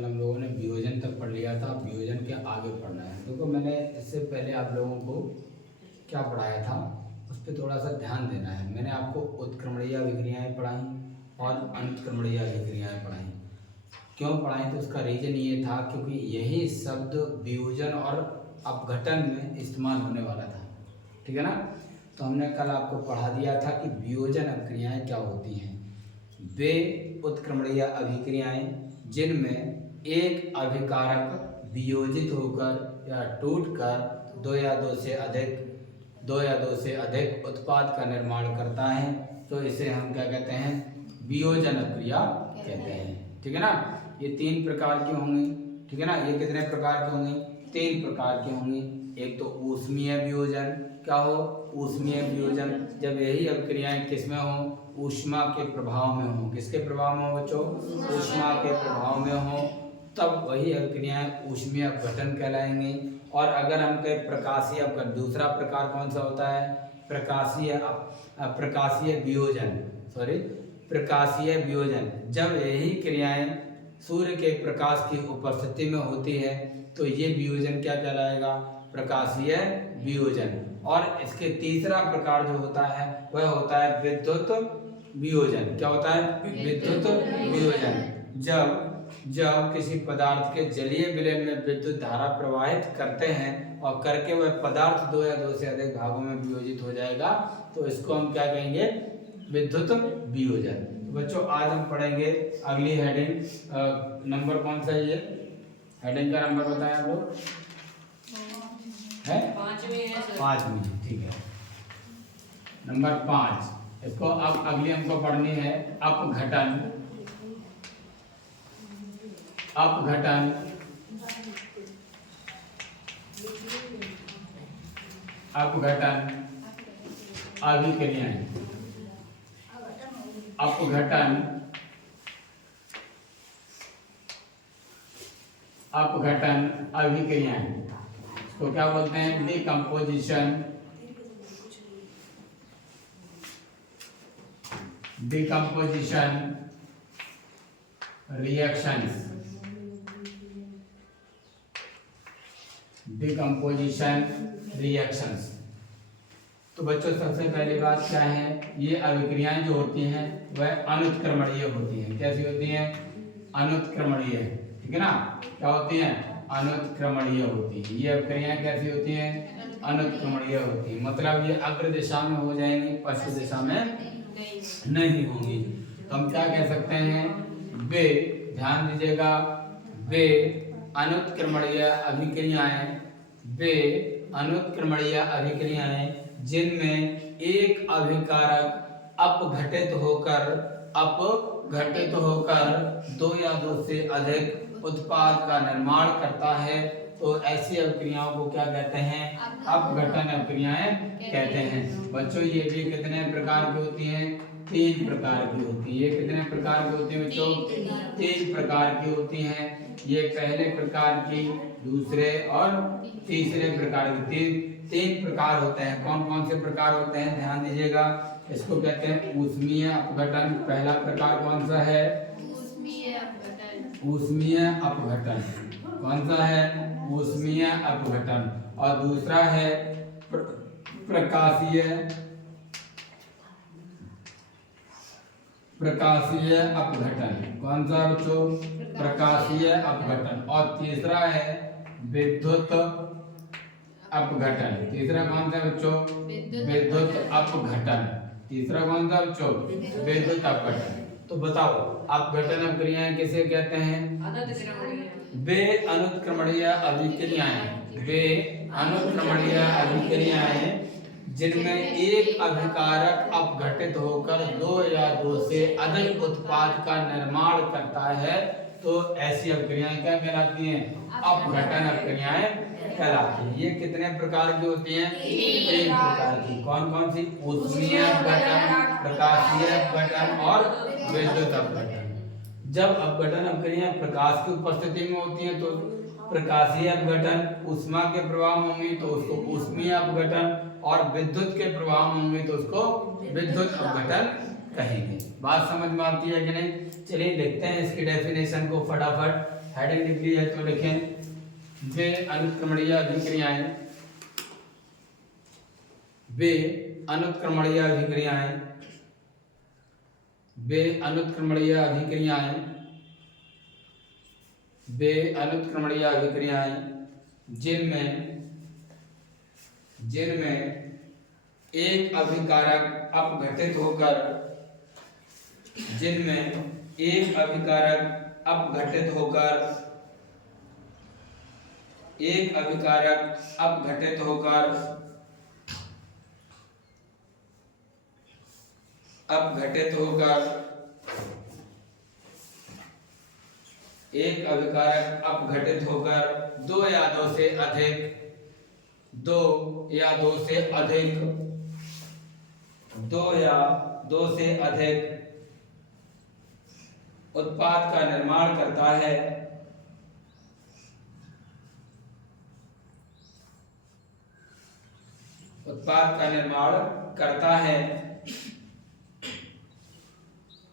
कल हम लोगों ने वियोजन तक पढ़ लिया था। वियोजन के आगे पढ़ना है। देखो मैंने इससे पहले आप लोगों को क्या पढ़ाया था उस पर थोड़ा सा ध्यान देना है। मैंने आपको उत्क्रमणीय अभिक्रियाएं पढ़ाई और अनुत्क्रमणीय अभिक्रियाएं पढ़ाई। क्यों पढ़ाई? तो उसका रीजन ये था क्योंकि यही शब्द वियोजन और अपघटन में इस्तेमाल होने वाला था। ठीक है ना। तो हमने कल आपको पढ़ा दिया था कि वियोजन अभिक्रियाएं क्या होती हैं। वे उत्क्रमणीय अभिक्रियाएं जिनमें एक अभिकारक वियोजित होकर या टूटकर दो या दो से अधिक उत्पाद का निर्माण करता है, तो इसे हम क्या कहते हैं? वियोजन अभिक्रिया कहते हैं। ठीक है ना। ये 3 प्रकार की होंगी। ठीक है ना। ये कितने प्रकार की होंगी? 3 प्रकार की होंगी। एक तो ऊष्मीय वियोजन। क्या हो? ऊष्मीय वियोजन। जब यही अभिक्रियाएं किसमें हो? ऊष्मा के प्रभाव में हो। किसके प्रभाव में हो बच्चों? ऊष्मा के प्रभाव में हो, तब वही अभिक्रियाएं ऊष्मीय अपघटन कहलाएंगी। और अगर हम कहें प्रकाशीय अपघटन, दूसरा प्रकार कौन सा होता है? प्रकाशीय वियोजन। प्रकाशीय वियोजन। जब यही क्रियाएं सूर्य के प्रकाश की उपस्थिति में होती है तो ये वियोजन क्या कहलाएगा? प्रकाशीय वियोजन। और इसके तीसरा प्रकार जो होता है वह होता है विद्युत वियोजन। क्या होता है? विद्युत वियोजन। जब किसी पदार्थ के जलीय विलयन में विद्युत धारा प्रवाहित करते हैं और करके वह पदार्थ 2 या 2 से अधिक भागों में वियोजित हो जाएगा, तो इसको हम क्या कहेंगे? विद्युत वियोजन। बच्चों आज हम पढ़ेंगे अगली हेडिंग। नंबर कौन सा है ये? हेडिंग का नंबर बताएं आप लोग। है 5वीं। ठीक है, नंबर 5। इसको अब अगली हमको पढ़नी है अपघटन। अपघटन अभिक्रियाएं। अपघटन अभिक्रियाएं तो क्या बोलते हैं? Decomposition reactions. Decomposition reactions. तो बच्चों सबसे पहली बात क्या है? ये अभिक्रियाएं जो होती हैं वह अनुत्क्रमणीय होती हैं। कैसी होती हैं? अनुत्क्रमणीय। ठीक है ना। क्या होती हैं? अनुत्क्रमणीय होती है। ये अभिक्रियाएं कैसी होती हैं? अनुत्क्रमणीय होती है। मतलब ये अग्र दिशा में हो जाएंगी, पश्चिम दिशा में नहीं होंगी। तो हम क्या कह सकते हैं? वे, ध्यान दीजिएगा, वे अनुत्क्रमणीय अभिक्रियाएं जिनमें एक अभिकारक अपघटित होकर 2 या 2 से अधिक उत्पाद का निर्माण करता है, तो ऐसी अभिक्रियाओं को क्या कहते हैं? अपघटन अभिक्रियाएं कहते हैं। बच्चों ये भी कितने प्रकार की होती हैं? 3 प्रकार की होती है। ये कितने प्रकार की होती है बच्चों? 3 प्रकार की होती हैं। ये पहले प्रकार की, दूसरे और तीसरे प्रकार की 3 प्रकार होते हैं। कौन कौन से प्रकार होते हैं? ध्यान दीजिएगा। इसको कहते हैं ऊष्मीय अपघटन। पहला प्रकार कौन सा है? ऊष्मीय अपघटन। कौन सा है? ऊष्मीय अपघटन। और दूसरा है प्रकाशीय अपघटन। कौन सा बच्चों? प्रकाशीय अपघटन। और तीसरा है विद्युत अपघटन। तीसरा कौन सा बच्चों? विद्युत अपघटन। तीसरा कौन सा बच्चों? विद्युत अपघटन। तो बताओ अपघटन अभिक्रियाएं किसे कहते हैं? वे अनुत्क्रमणीय अभिक्रियाएं जिनमें एक अभिकारक अपघटित होकर 2 या 2 से अधिक उत्पाद का निर्माण करता है, तो ऐसी अभिक्रियाएं क्या कहलाती हैं? अपघटन अभिक्रियाएं कहलाती हैं। ये कितने प्रकार की होती हैं? 3 प्रकार की। कौन कौन सी? ऊष्मीय अपघटन, प्रकाशीय अपघटन और विद्युत अपघटन। जब अपघटन अभिक्रियाएं प्रकाश की उपस्थिति में होती हैं तो प्रकाशीय अपघटन, ऊष्मा के प्रभाव में होंगी तो उसको ऊष्मीय अपघटन, और विद्युत के प्रभाव में होंगी तो उसको विद्युत अपघटन कहेंगे। बात समझ में आती है कि नहीं? चलिए देखते हैं इसकी डेफिनेशन को फटाफट। हेडिंग लिख ली है तो लिखें वे अनुत्क्रमणीय अभिक्रियाएं, वे अनुत्क्रमणीय अभिक्रियाएं, वे अनुत्क्रमणीय अभिक्रियाएं, वे अनुत्क्रमणीय अभिक्रियाएं जिनमें एक अभिकारक अपघटित होकर, जिनमें एक अभिकारक अपघटित होकर, एक अभिकारक अपघटित होकर, अपघटित होकर, एक अभिकारक अपघटित होकर दो या दो से अधिक, दो या दो से अधिक, दो या दो से अधिक उत्पाद का निर्माण करता है, उत्पाद का निर्माण करता है,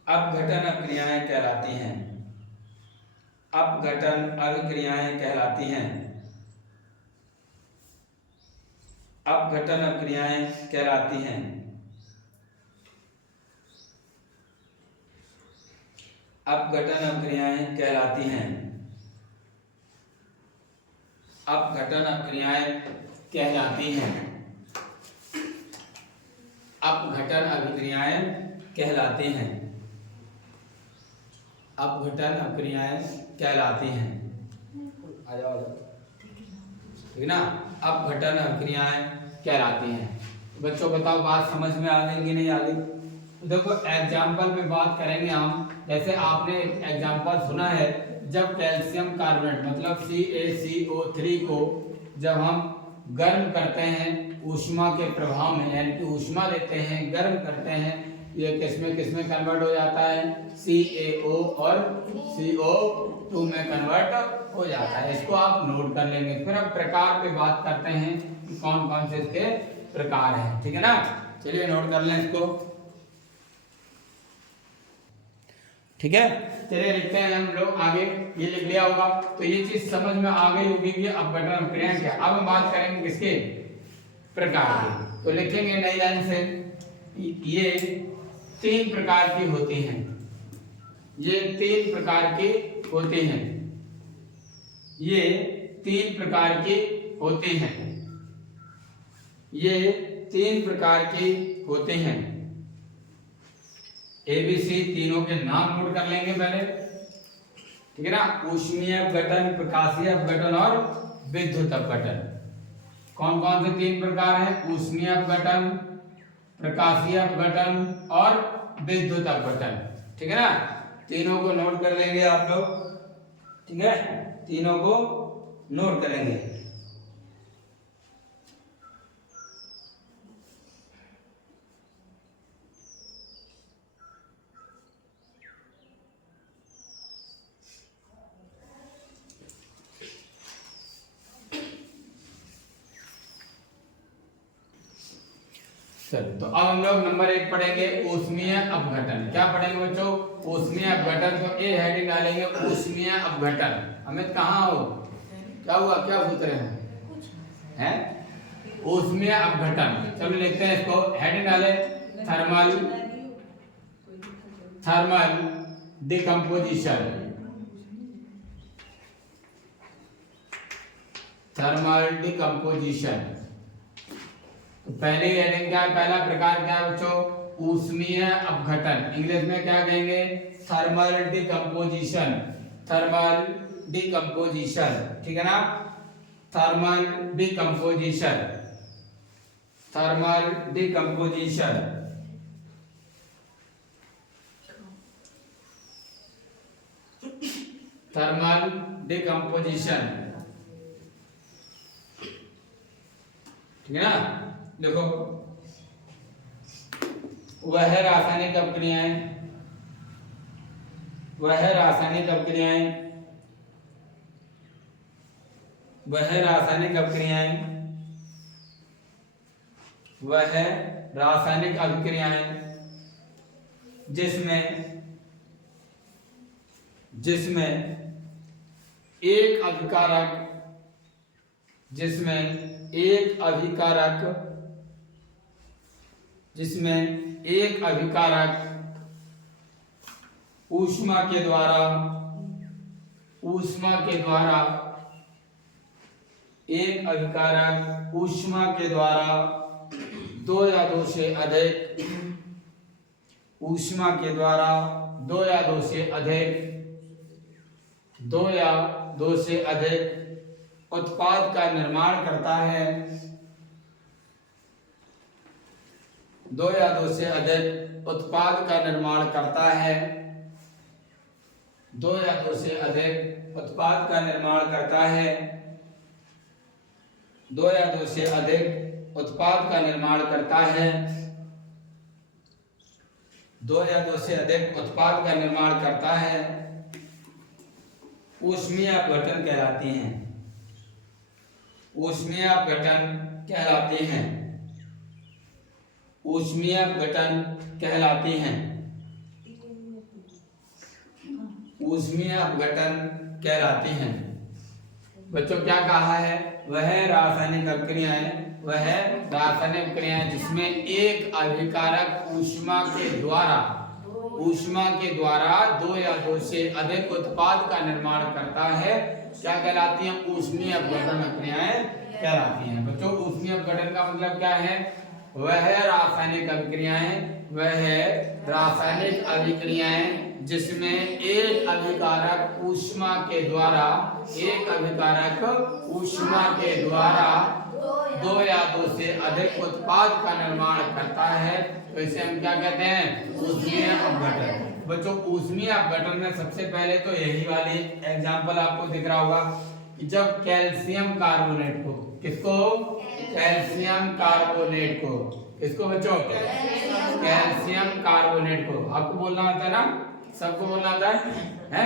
अपघटन अभिक्रियाएं कहलाती हैं, अपघटन अभिक्रियाएं कहलाती हैं, अपघटन अभिक्रियाएं कहलाती हैं, अपघटन अभिक्रियाएं कहलाती हैं, अपघटन अभिक्रियाएं कहलाती हैं, अपघटन अभिक्रियाएं कहलाती हैं, अपघटन अभिक्रियाएं कहलाती हैं। आ जाओ ठीक ना, अपघटन अभिक्रियाएं कहलाती हैं। तो बच्चों बताओ बात समझ में आ गई कि नहीं आ गई? तो देखो एग्जाम्पल में बात करेंगे हम। जैसे आपने एग्जाम्पल सुना है, जब कैल्शियम कार्बोनेट मतलब CaCO3 को जब हम गर्म करते हैं ऊष्मा के प्रभाव में, यानी कि ऊष्मा देते हैं, गर्म करते हैं, ये किसमें कन्वर्ट हो जाता है, CaO और CO2 में कन्वर्ट हो जाता है। इसको आप नोट कर लेंगे। फिर हम प्रकार पे बात करते हैं कि कौन कौन से इसके प्रकार हैं, ठीक है ना। चलिए नोट कर लें इसको, ठीक है। चलिए लिखते हैं हम लोग आगे, ये लिख लिया होगा तो ये चीज समझ में आ गई होगी कि अपघटन अभिक्रियाएं क्या। अब हम बात करेंगे किसके, प्रकार की। तो लिखेंगे नई लाइन से, ये 3 प्रकार की होती हैं, ये 3 प्रकार की होती हैं, ये 3 प्रकार की होती हैं, ये 3 प्रकार की होती हैं। ABC तीनों के नाम नोट कर लेंगे पहले, ठीक है ना। ऊष्मीय अपघटन, प्रकाशीय अपघटन और विद्युत अपघटन। कौन कौन से 3 प्रकार हैं? ऊष्मीय अपघटन, प्रकाशीय अपघटन और विद्युत अपघटन, ठीक है ना। तीनों को नोट कर लेंगे आप लोग, ठीक है, तीनों को नोट करेंगे। चलो तो अब हम लोग नंबर 1 पढ़ेंगे ऊष्मीय अपघटन। क्या पढ़ेंगे बच्चों? ऊष्मीय अपघटन। तो ए हेडिंग डालेंगे ऊष्मीय अपघटन। अमित कहाँ हो, क्या हुआ, क्या पूछ रहे हैं? ऊष्मीय अपघटन। चलो लिखते हैं इसको, हेडिंग डाले थर्मल डिकम्पोजिशन, थर्मल डिकम्पोजिशन। तो पहले हेडिंग क्या है, पहला प्रकार क्या है बच्चों? ऊष्मीय अपघटन। इंग्लिश में क्या कहेंगे? थर्मल डिकम्पोजिशन, थर्मल डिकम्पोजिशन, ठीक है ना। Thermal decomposition, thermal decomposition, thermal decomposition, ठीक है ना। देखो वह रासायनिक अपक्रियाएं, वह रासायनिक अपक्रियाएं, वह रासायनिक अपक्रियाएं, वह रासायनिक अभिक्रियाएं जिसमें एक अभिकारक जिसमें एक अभिकारक ऊष्मा के द्वारा एक अभिकारक ऊष्मा के द्वारा दो या दो से अधिक उत्पाद का निर्माण करता है, दो या दो से अधिक उत्पाद का निर्माण करता है, दो या दो से अधिक उत्पाद का निर्माण करता है, दो या दो से अधिक उत्पाद का निर्माण करता है, दो या दो से अधिक उत्पाद का निर्माण करता है, ऊष्मीय अपघटन कहलाती हैं, ऊष्मीय अपघटन कहलाती हैं, ऊष्मीय अपघटन कहलाती हैं, ऊष्मीय अपघटन कहलाती हैं। बच्चों क्या कहा है? वह रासायनिक अभिक्रियाएं जिसमें एक अभिकारक ऊष्मा के द्वारा दो या दो से अधिक उत्पाद का निर्माण करता है, क्या कहलाती हैं? ऊष्मीय अपघटन अभिक्रियाएं कहलाती हैं। बच्चों ऊष्मीय अपघटन का मतलब क्या है? वह रासायनिक अभिक्रियाएं जिसमें एक अभिकारक ऊष्मा के द्वारा दो या दो से अधिक उत्पाद का निर्माण करता है, तो इसे हम क्या कहते हैं? ऊष्मीय अपघटन। बच्चों ऊष्मीय अपघटन में सबसे पहले तो यही वाली एग्जांपल आपको दिख रहा होगा कि जब कैल्शियम कार्बोनेट को बच्चों कैल्शियम कार्बोनेट को आपको बोलना आता है ना, सबको बोलना आता है?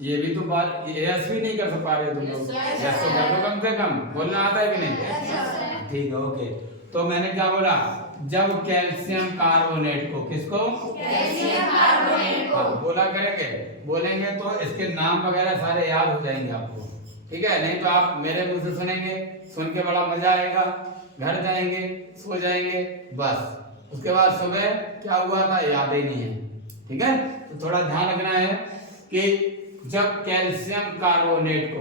ये भी तो बात यस भी नहीं कर पा रहे तुम लोग, यस तो कर दो कम से कम, बोलना आता है कि नहीं? ठीक है, ओके। तो मैंने क्या बोला? जब कैल्शियम कार्बोनेट को बोला बोलेंगे तो इसके नाम वगैरह सारे याद हो जाएंगे आपको, ठीक है? नहीं तो आप मेरे मुंह से सुनेंगे, सुन के बड़ा मजा आएगा, घर जाएंगे, सो जाएंगे, बस उसके बाद सुबह क्या हुआ था याद ही नहीं है, ठीक है? तो थोड़ा ध्यान रखना है कि जब कैल्शियम कार्बोनेट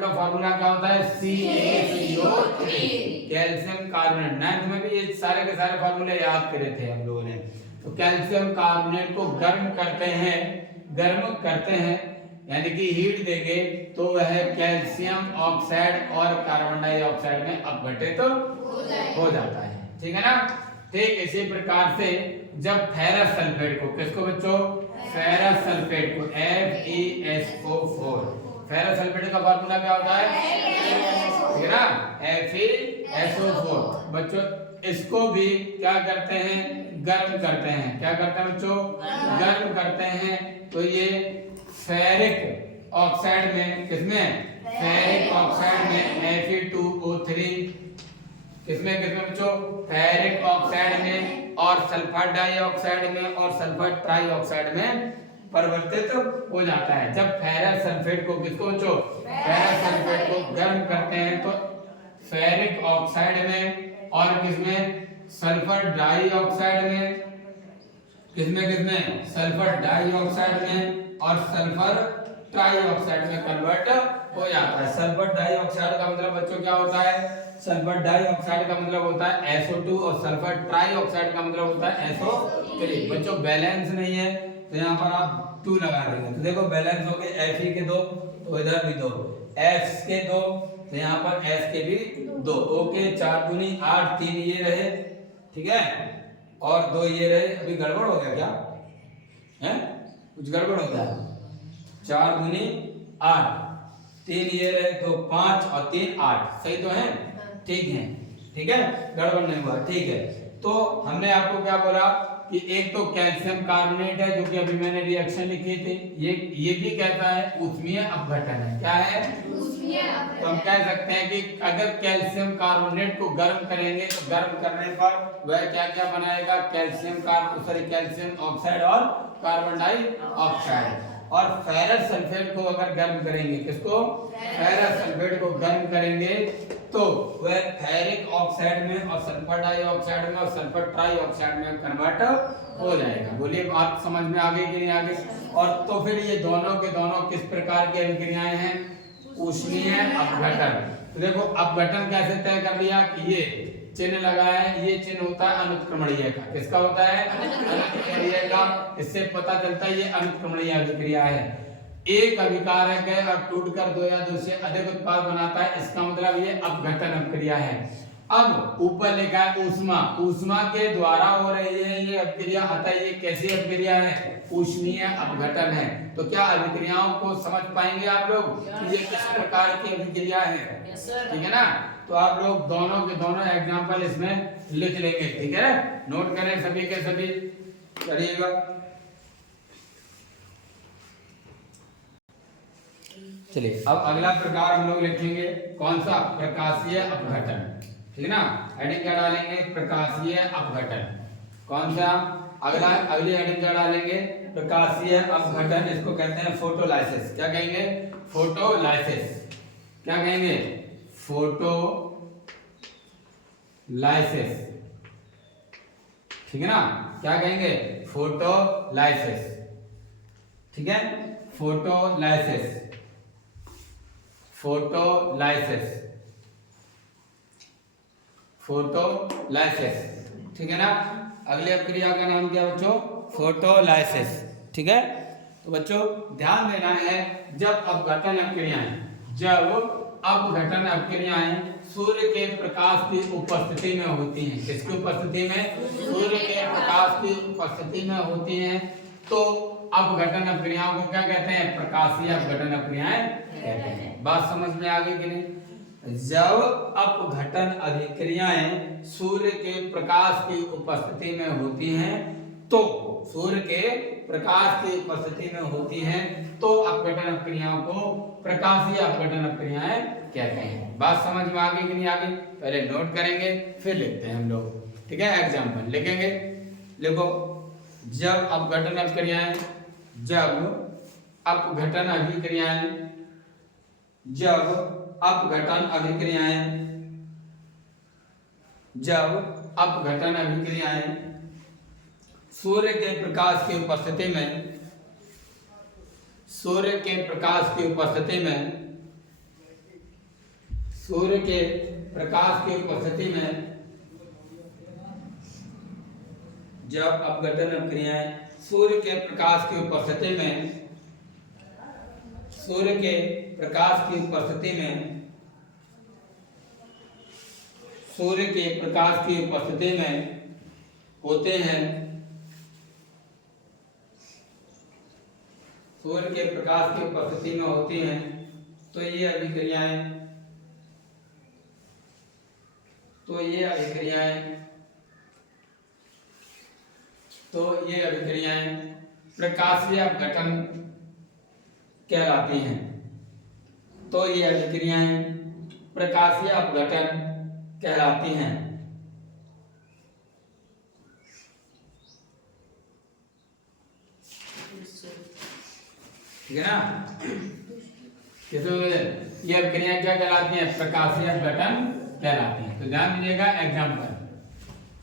का फॉर्मूला क्या होता है? CaCO3। कैल्शियम कार्बोनेट 9th में भी ये सारे के सारे फॉर्मूले याद करे थे हम लोगों ने। तो कैल्शियम कार्बोनेट को गर्म करते हैं यानी कि हीट देंगे तो वह कैल्शियम ऑक्साइड और कार्बन डाइऑक्साइड में अपघटित हो जाता है, ठीक है ना? ठीक इसी प्रकार से जब फेरस सल्फेट को फेरस सल्फेट को FeSO4, फेरस सल्फेट का फार्मूला क्या होता है? ठीक है ना? FeSO4। बच्चों इसको भी क्या करते हैं? गर्म करते हैं। क्या करते हैं बच्चों? गर्म करते हैं। तो ये फेरिक ऑक्साइड में फेरिक ऑक्साइड में Fe2O3 किसमें बच्चों? फेरिक ऑक्साइड में और सल्फर डाइऑक्साइड में और सल्फर ट्राइऑक्साइड में परिवर्तित हो जाता है। जब फेरस सल्फेट को फेरस सल्फेट को गर्म करते हैं तो फेरिक ऑक्साइड में और किसमें? सल्फर डाइऑक्साइड में। सल्फर डाइऑक्साइड में और सल्फर ट्राइऑक्साइड में कन्वर्ट हो जाता है। सल्फर डाइऑक्साइड का मतलब बच्चों क्या होता है? सल्फर डाइऑक्साइड का मतलब होता है SO2 और सल्फर ट्राइऑक्साइड का मतलब होता है SO3। बच्चों बैलेंस नहीं है तो यहाँ पर आप 2 लगा देंगे तो देखो बैलेंस हो गए। Fe के 2 तो इधर भी 2, S के 2 तो यहाँ पर S के भी 2। ओके 4 दूनी 8, 3 ये रहे, ठीक है, और 2 ये रहे। अभी गड़बड़ हो गया क्या है? कुछ गड़बड़ हो गया? 4 दूनी 8, 3 ये रहे, 2 5 और 3 8, सही तो है? ठीक है, गड़बड़ नहीं हुआ, ठीक है। तो हमने आपको क्या बोला कि एक तो कैल्शियम कार्बोनेट है जो कि अभी मैंने रिएक्शन लिखी थी, ये भी कहता है ऊष्मीय अपघटन है। क्या है? ऊष्मीय अपघटन। तो हम कह सकते हैं कि अगर कैल्शियम कार्बोनेट को गर्म करेंगे तो गर्म करने पर वह क्या बनाएगा? कैल्शियम ऑक्साइड और कार्बन डाइऑक्साइड। और फेरस सल्फेट को अगर गर्म करेंगे, किसको? फेरस सल्फेट को गर्म करेंगे तो वह फेरिक ऑक्साइड में और सल्फर डाइऑक्साइड में और सल्फर ट्राइऑक्साइड में कन्वर्ट हो जाएगा। बोलिए बात समझ में आ गई कि नहीं आ गई? और तो फिर ये दोनों के दोनों किस प्रकार की अभिक्रियाएं हैं? ऊष्मीय अपघटन। तो देखो अपघटन कैसे तय कर लिया कि ये चिन्ह लगा है, ये चिन्ह होता है अनुत्क्रमणीय का। किसका होता है? अनुत्क्रमणीय का। इससे पता चलता है ये अनुत्क्रमणीय अभिक्रिया है। एक अभिकारक है और टूटकर दो या दो से अधिक उत्पाद बनाता है, इसका मतलब ये अपघटन अभिक्रिया है। अब ऊपर लिखा है ऊष्मा, ऊष्मा के द्वारा हो रही है ये अभिक्रिया, अतः ये कैसी अभिक्रिया है? ऊष्मीय अपघटन है। तो क्या अभिक्रियाओं को समझ पाएंगे आप लोग कि ये किस प्रकार की अभिक्रिया है? ठीक है ना? तो आप लोग दोनों के दोनों एग्जाम्पल इसमें लिख लेंगे, ठीक है? नोट करें सभी के सभी, करिएगा। चलिए अब अगला प्रकार हम लोग लिखेंगे, कौन सा? प्रकाशीय अपघटन। ठीक है ना? हेडिंग क्या डालेंगे? प्रकाशीय अपघटन। कौन सा? अगली हेडिंग क्या डालेंगे? प्रकाशीय अपघटन। इसको कहते हैं फोटोलाइसिस। क्या कहेंगे? फोटोलाइसिस। क्या कहेंगे? फोटोलाइसिस। ठीक है ना? क्या कहेंगे? फोटोलाइसिस। ठीक है? Photolysis, photolysis, photolysis. ठीक है ना? अगली अपक्रिया का नाम क्या बच्चों? फोटोलाइसिस। ठीक है? तो बच्चों ध्यान देना है, जब अपघटन अपक्रियाएं सूर्य के प्रकाश की उपस्थिति में होती हैं। किसकी उपस्थिति में? सूर्य के प्रकाश की उपस्थिति में होती हैं, तो अपघटन अपक्रियाओं को क्या कहते हैं? प्रकाशीय अपघटन अपक्रियाएं कहते हैं। बात समझ में आ गई कि नहीं? जब अपघटन अभिक्रियाएं सूर्य के प्रकाश की उपस्थिति में होती हैं, तो सूर्य के प्रकाश की उपस्थिति में होती हैं, तो अपघटन अपक्रियाओं को प्रकाशीय अपघटन अपक्रियाएं कहते हैं। बात समझ में आ गई कि नहीं आ गई? पहले नोट करेंगे फिर लिखते हैं हम लोग। ठीक है? एग्जाम्पल लिखेंगे। लिखो, जब अपघटन अभिक्रियाएं, जब अपघटन अभिक्रियाएं, जब अपघटन अभिक्रियाएं, जब अपघटन अभिक्रियाएं सूर्य के प्रकाश की उपस्थिति में, सूर्य के प्रकाश की उपस्थिति में, सूर्य के प्रकाश की उपस्थिति में, जब अपघटन अभिक्रियाएं सूर्य के प्रकाश की उपस्थिति में, सूर्य के प्रकाश की उपस्थिति में, सूर्य के प्रकाश की उपस्थिति में होते हैं, सूर्य के प्रकाश की उपस्थिति में होती हैं, तो ये अभिक्रियाएं, तो ये अभिक्रियाएं प्रकाशीय अपघटन कहलाती हैं। तो ये अभिक्रियाएं प्रकाशीय अपघटन कहलाती हैं। ठीक है ना? ये अभिक्रियाएं क्या कहलाती हैं? प्रकाशीय अपघटन कहलाती हैं। तो ध्यान दीजिएगा। एग्जाम्पल,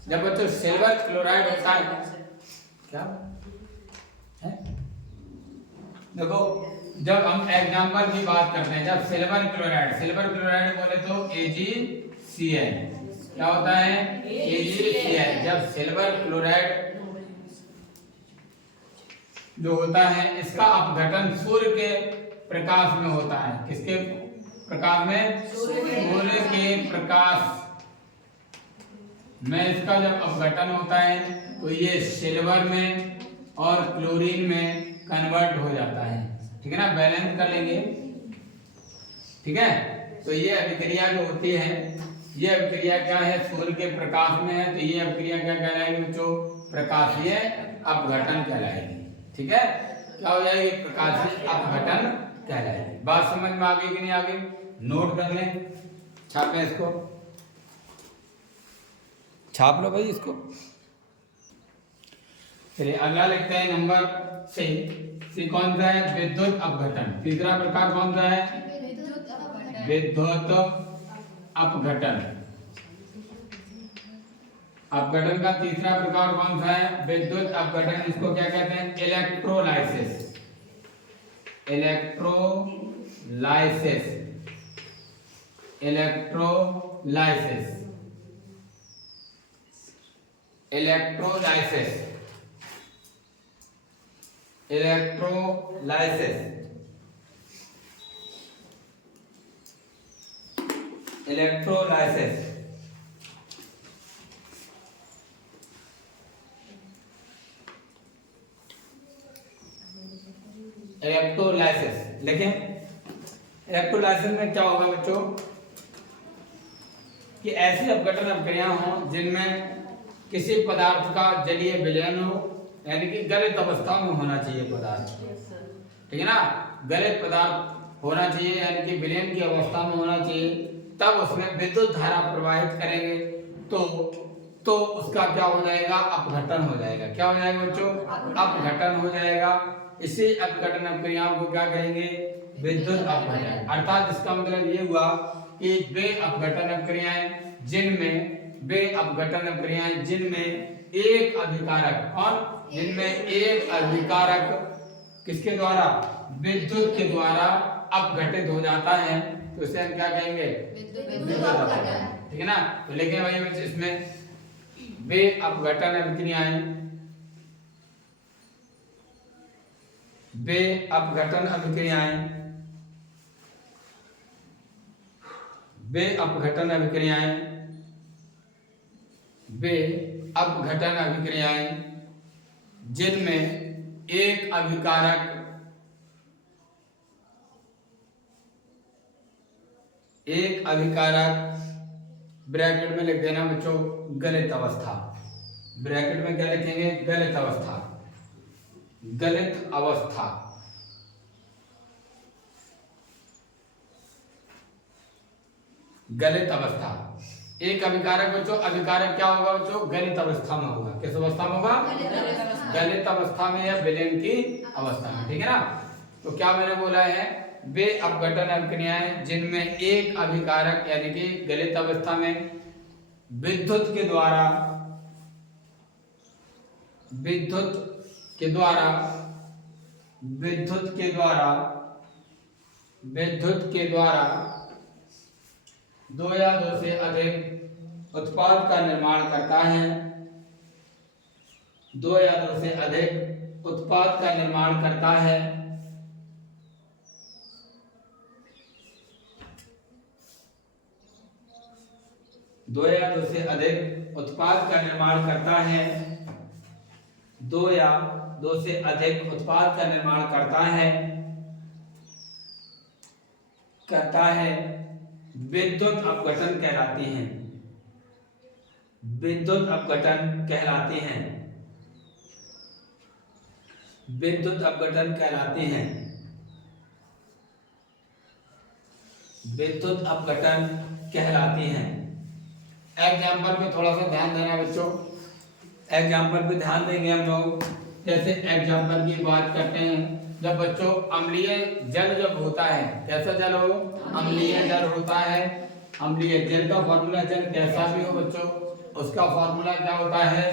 जब बच्चों सिल्वर क्लोराइड होता है, क्या है? देखो, जब हम एग्जाम्पल की बात करते हैं, जब सिल्वर क्लोराइड बोले तो AgCl। क्या होता है? AgCl। जब सिल्वर क्लोराइड जो होता है, इसका अपघटन सूर्य के प्रकाश में होता है। किसके प्रकाश में? सूर्य के प्रकाश में इसका जब अपघटन होता है, तो ये सिल्वर में और क्लोरीन में कन्वर्ट हो जाता है। ठीक है ना? बैलेंस कर लेंगे। ठीक है? तो ये अभिक्रिया जो होती है, ये अभिक्रिया क्या है? सूर्य के प्रकाश में है, तो ये अभिक्रिया क्या कहलाएगी बच्चों? प्रकाशीय अपघटन कहलाएगी। ठीक है? क्या हो जाएगी? प्रकाशीय अपघटन कहलाएगी। बात समझ में आ गई कि नहीं आ गई? नोट कर लें, छापें इसको, छाप लो भाई इसको। चलिए अगला लिखते हैं नंबर 6। सी कौन सा है? विद्युत अपघटन। तीसरा प्रकार कौन सा है? विद्युत अपघटन। अपघटन का तीसरा प्रकार कौन सा है? विद्युत अपघटन। इसको क्या कहते हैं? Electrolysis. Electrolysis. Electrolysis. Electrolysis. Electrolysis. Electrolysis. Electrolysis लेकिन इलेक्ट्रोलाइसिस में क्या होगा बच्चों कि ऐसी अपघटन अभिक्रिया हो जिनमें किसी पदार्थ का जलीय विलयन हो, यानी कि गलित अवस्था में होना चाहिए पदार्थ, ठीक है ना, गलित पदार्थ होना चाहिए यानी कि विलयन की अवस्था में होना चाहिए, तब उसमें विद्युत धारा प्रवाहित करेंगे तो उसका क्या हो जाएगा? अपघटन हो जाएगा। क्या हो जाएगा बच्चों? अपघटन हो जाएगा। इसी अपघटन अभिक्रियाओं को क्या कहेंगे? विद्युत अपघटन। अर्थात इसका मतलब ये हुआ कि वे अपघटन अभिक्रियाएं जिनमें एक अभिकारक और जिनमें एक अभिकारक किसके द्वारा? विद्युत के द्वारा अपघटित हो जाता है, तो इसे हम क्या कहेंगे? विद्युत अपघटन, ठीक है ना। तो लेकिन भाई बच्चे इसमें वे अपघटन अभिक्रियाएं जिनमें एक अभिकारक ब्रैकेट में लिख देना बच्चों गलित अवस्था। ब्रैकेट में क्या लिखेंगे? गलित अवस्था। गलित अवस्था। गलित अवस्था। एक अभिकारक बच्चों, अभिकारक क्या होगा बच्चों? गलित अवस्था में होगा। किस अवस्था में होगा? गलित अवस्था में या विलयन की अवस्था में, ठीक है ना। तो क्या मैंने बोला है? वे अपघटन अभिक्रियाएं जिनमें एक अभिकारक यानी कि गलित अवस्था में विद्युत के द्वारा दो या दो से अधिक उत्पाद का निर्माण करता है। दो या दो से अधिक उत्पाद का निर्माण करता है। दो या दो से अधिक उत्पाद का निर्माण करता है। दो या दो से अधिक उत्पाद का निर्माण करता है विद्युत अपघटन कहलाती हैं। विद्युत अपघटन कहलाती हैं। विद्युत अपघटन कहलाती हैं। विद्युत अपघटन कहलाती हैं। एग्जाम्पल पे थोड़ा सा ध्यान देना बच्चों। एग्जाम्पल पे ध्यान देंगे हम लोग। जैसे एग्जाम्पल की बात करते हैं, जब बच्चों अम्लीय जल जब होता है, कैसा जल हो? अम्लीय जल होता है। अम्लीय जल का फॉर्मूला जल कैसा भी हो बच्चों, उसका फॉर्मूला क्या होता है?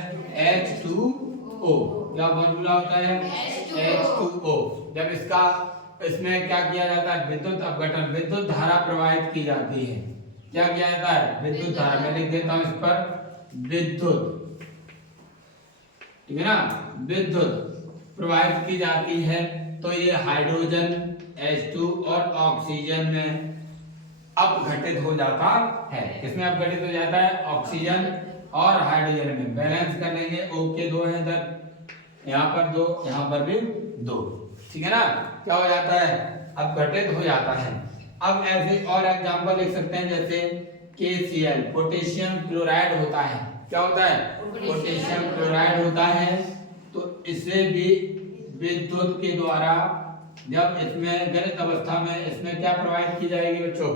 H2O। क्या फॉर्मूला होता है? H2O। जब इसमें क्या किया जाता है? विद्युत अपघटन, विद्युत धारा प्रवाहित की जाती है। क्या किया जाता है? विद्युत धारा। मैं लिख देता हूं इस पर विद्युत, ठीक है ना, विद्युत प्रवाहित की जाती है। तो ये हाइड्रोजन H2 और ऑक्सीजन में अपघटित हो जाता है। किसमें अपघटित हो जाता है? ऑक्सीजन और हाइड्रोजन में। बैलेंस कर लेंगे। O के दो हैं इधर, यहाँ पर दो, यहाँ पर भी दो, ठीक है ना। क्या हो जाता है? अपघटित हो जाता है। अब ऐसे और एग्जांपल लिख सकते हैं, जैसे KCl पोटेशियम क्लोराइड होता है। क्या होता है? पोटेशियम क्लोराइड होता है। तो इसे भी विद्युत के द्वारा, जब इसमें गलित अवस्था में इसमें क्या प्रवाहित की जाएगी बच्चों?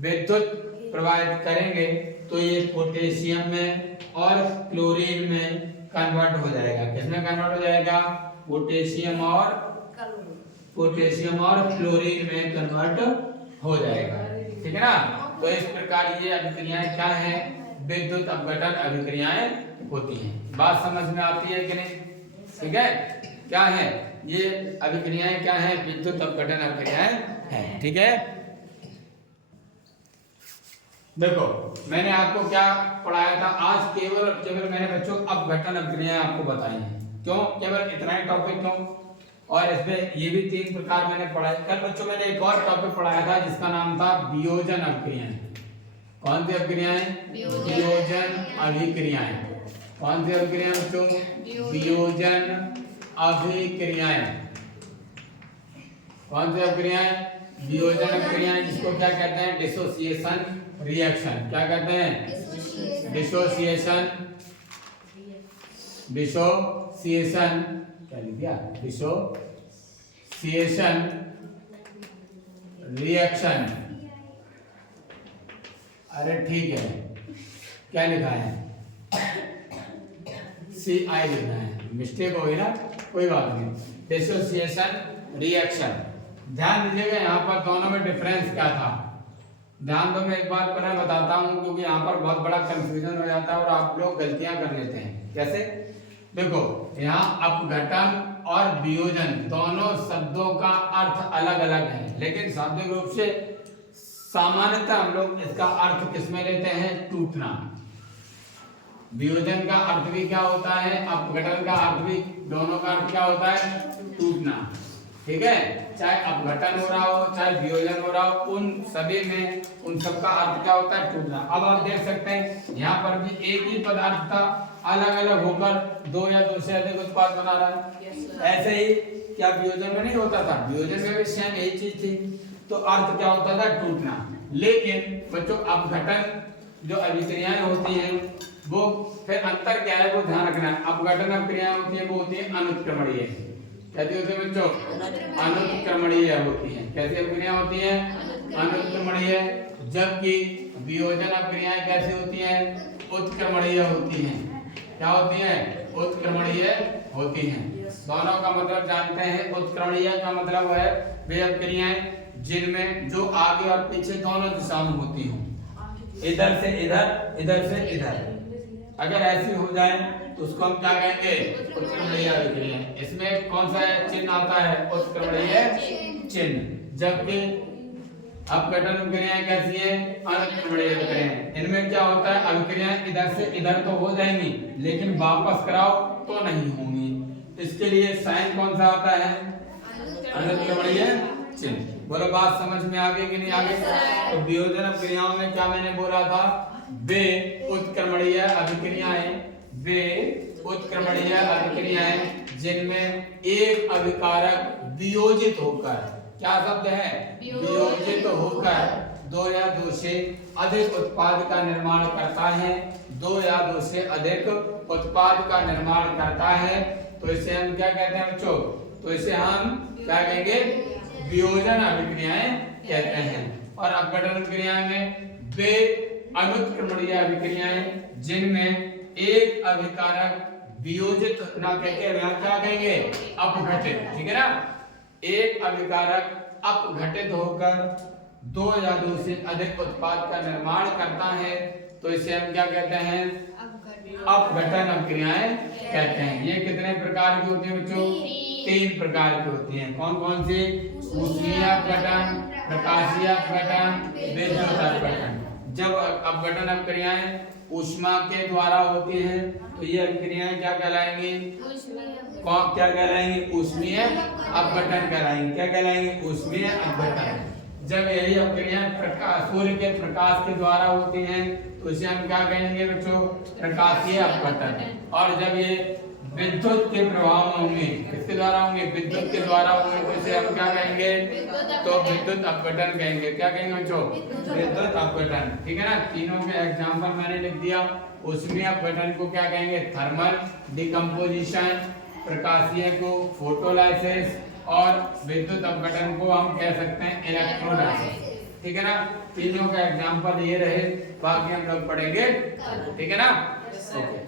विद्युत प्रवाहित करेंगे तो ये पोटेशियम में और क्लोरीन में कन्वर्ट हो जाएगा। किसमें कन्वर्ट हो जाएगा? पोटेशियम और पोटेशियम और क्लोरीन में कन्वर्ट हो जाएगा, ठीक है ना। तो इस प्रकार ये अभिक्रियाएं क्या हैं, विद्युत अपघटन अभिक्रियाएं होती हैं। बात समझ में आती है कि नहीं, ठीक है। क्या है ये अभिक्रियाएं, क्या है, विद्युत अपघटन अभिक्रियाएं हैं, ठीक है। देखो मैंने आपको क्या पढ़ाया था आज, केवल मैंने बच्चों अपघटन अभिक्रियाएं आपको बताई हैं। क्यों केवल इतना ही टॉपिक, क्यों, और इसमें ये भी 3 प्रकार मैंने पढ़ाए। कल बच्चों मैंने एक और टॉपिक पढ़ाया था जिसका नाम था वियोजन अभिक्रियाएं। कौन सी अभिक्रियाएं, वियोजन अभिक्रियाएं। कौन सी अभिक्रियाएं बच्चों, वियोजन अभिक्रियाएं। कौन सी अभिक्रियाएं, वियोजन अभिक्रियाएं, जिसको क्या कहते हैं, डिसोसिएशन रिएक्शन। क्या कहते हैं, डिसोसिएशन, डिसोसिएशन, क्या लिख दिया, डिसोसिएशन रिएक्शन। अरे ठीक है, क्या लिखा है, CI लिखना है, मिस्टेक हो गई ना, कोई बात नहीं। डिसोसिएशन रिएक्शन, ध्यान दीजिएगा यहाँ पर दोनों में डिफरेंस क्या था। ध्यान दो, मैं एक बार पुनः बताता हूँ क्योंकि यहाँ पर बहुत बड़ा कंफ्यूजन हो जाता है और आप लोग गलतियां कर लेते हैं। कैसे, देखो यहाँ अपघटन और वियोजन दोनों शब्दों का अर्थ अलग अलग है, लेकिन शाब्दिक रूप से सामान्यतः हम लोग इसका अर्थ किसमें लेते हैं, टूटना। वियोजन का अर्थ भी क्या होता है, अपघटन का अर्थ भी, दोनों का अर्थ क्या होता है, टूटना, ठीक है। चाहे अपघटन हो रहा हो चाहे वियोजन हो रहा हो, उन सभी में उन सब का अर्थ क्या होता है, टूटना। अब आप देख सकते हैं यहाँ पर भी एक ही पदार्थ था अलग अलग होकर 2 या 2 से अधिक उत्पाद बना रहा है। ऐसे ही क्या वियोजन में नहीं होता था, वियोजन में भी सेम यही चीज थी, तो अर्थ क्या होता था, टूटना। लेकिन बच्चों अपघटन जो अभिक्रियाएं होती हैं वो फिर अंतर क्या है वो ध्यान रखना है। अपघटन अभिक्रियाएं होती है वो होती है अनुत्क्रमणीय। कैसी होती है बच्चों, अनुत्क्रमणीय होती है। कैसी अभिक्रियाएं होती हैं, अनुत्क्रमणीय। जबकि वियोजन अभिक्रियाएं कैसी होती हैं, उत्क्रमणीय होती हैं। क्या होती हैं, उत्क्रमणीय होती हैं। दोनों का मतलब जानते हैं। उत्क्रमणीय का मतलब है वे अभिक्रियाएं जिनमें जो आगे और पीछे दोनों दिशा में होती हो, इधर से इधर, इधर से इधर। अगर ऐसी हो जाए तो उसको हम क्या कहेंगे, उत्क्रमणीय अभिक्रिया। इसमें कौन सा चिन्ह आता है, उत्क्रमणीय चिन्ह। जबकि अपघटन अभिक्रियाएं कैसी है, अनुत्क्रमणीय अभिक्रियाएं। इनमें क्या होता है, अभिक्रियाएं इधर से इधर तो हो जाएंगी लेकिन वापस कराओ तो नहीं होंगी। इसके लिए साइन कौन सा आता है, अनुत्क्रमणीय चिन्ह। बोलो बात समझ में आ गई कि नहीं आ गई। तो वियोजन अभिक्रियाओं में क्या मैंने बोला था, वे उत्क्रमणीय अभिक्रियाएं, वे उत्क्रमणीय अभिक्रियाएं जिनमें एक अभिकारक वियोजित होकर, क्या शब्द है, वियोजित होकर 2 या 2 से अधिक उत्पाद का निर्माण करता है। 2 या 2 से अधिक उत्पाद का निर्माण करता है तो इसे हम क्या कहते हैं बच्चों, तो इसे हम क्या कहेंगे, वियोजन अभिक्रियाएं कहते हैं। और अपघटन अभिक्रियाएं में वे अनुत्क्रमणीय अभिक्रियाएं जिनमें एक अभिकारक वियोजित ना कहके क्या कहेंगे, अपघटित, ठीक है ना। एक अभिकारक अपघटित होकर 2 या 2 से अधिक उत्पाद का निर्माण करता है तो इसे हम क्या कहते हैं, अपघटन अभिक्रियाएं कहते हैं। ये कितने प्रकार की होती है बच्चों, 3 प्रकार की होती हैं। कौन कौन सी, ऊष्मीय अपघटन, प्रकाशीय अपघटन, विद्युत अपघटन। जब अपघटन अभिक्रियाएं ऊष्मा के द्वारा होती हैं तो ये अभिक्रियाएं क्या कहलाएंगी, क्या कहलाएंगी, ऊष्मीय अपघटन कहलाएंगी। क्या कहलाएंगी, ऊष्मीय अपघटन। जब यही अभिक्रियाएं सूर्य के प्रकाश के द्वारा होती हैं तो इसे हम क्या कहेंगे बच्चों, प्रकाशीय अपघटन। और जब ये विद्युत के प्रभाव में होंगे, किसके द्वारा होंगे, विद्युत के द्वारा होंगे तो इसे हम क्या कहेंगे, तो विद्युत अपघटन कहेंगे। क्या कहेंगे बच्चों, विद्युत अपघटन, ठीक है ना। तीनों के एग्जांपल मैंने लिख दिया। ऊष्मीय अपघटन को क्या कहेंगे, थर्मल डिकम्पोजिशन, प्रकाशीय को फोटोलाइसिस और विद्युत अपघटन को हम कह सकते हैं इलेक्ट्रोलाइसिस, ठीक है ना। तीनों का एग्जांपल ये रहे, बाकी हम लोग पढ़ेंगे, ठीक है ना। ओके।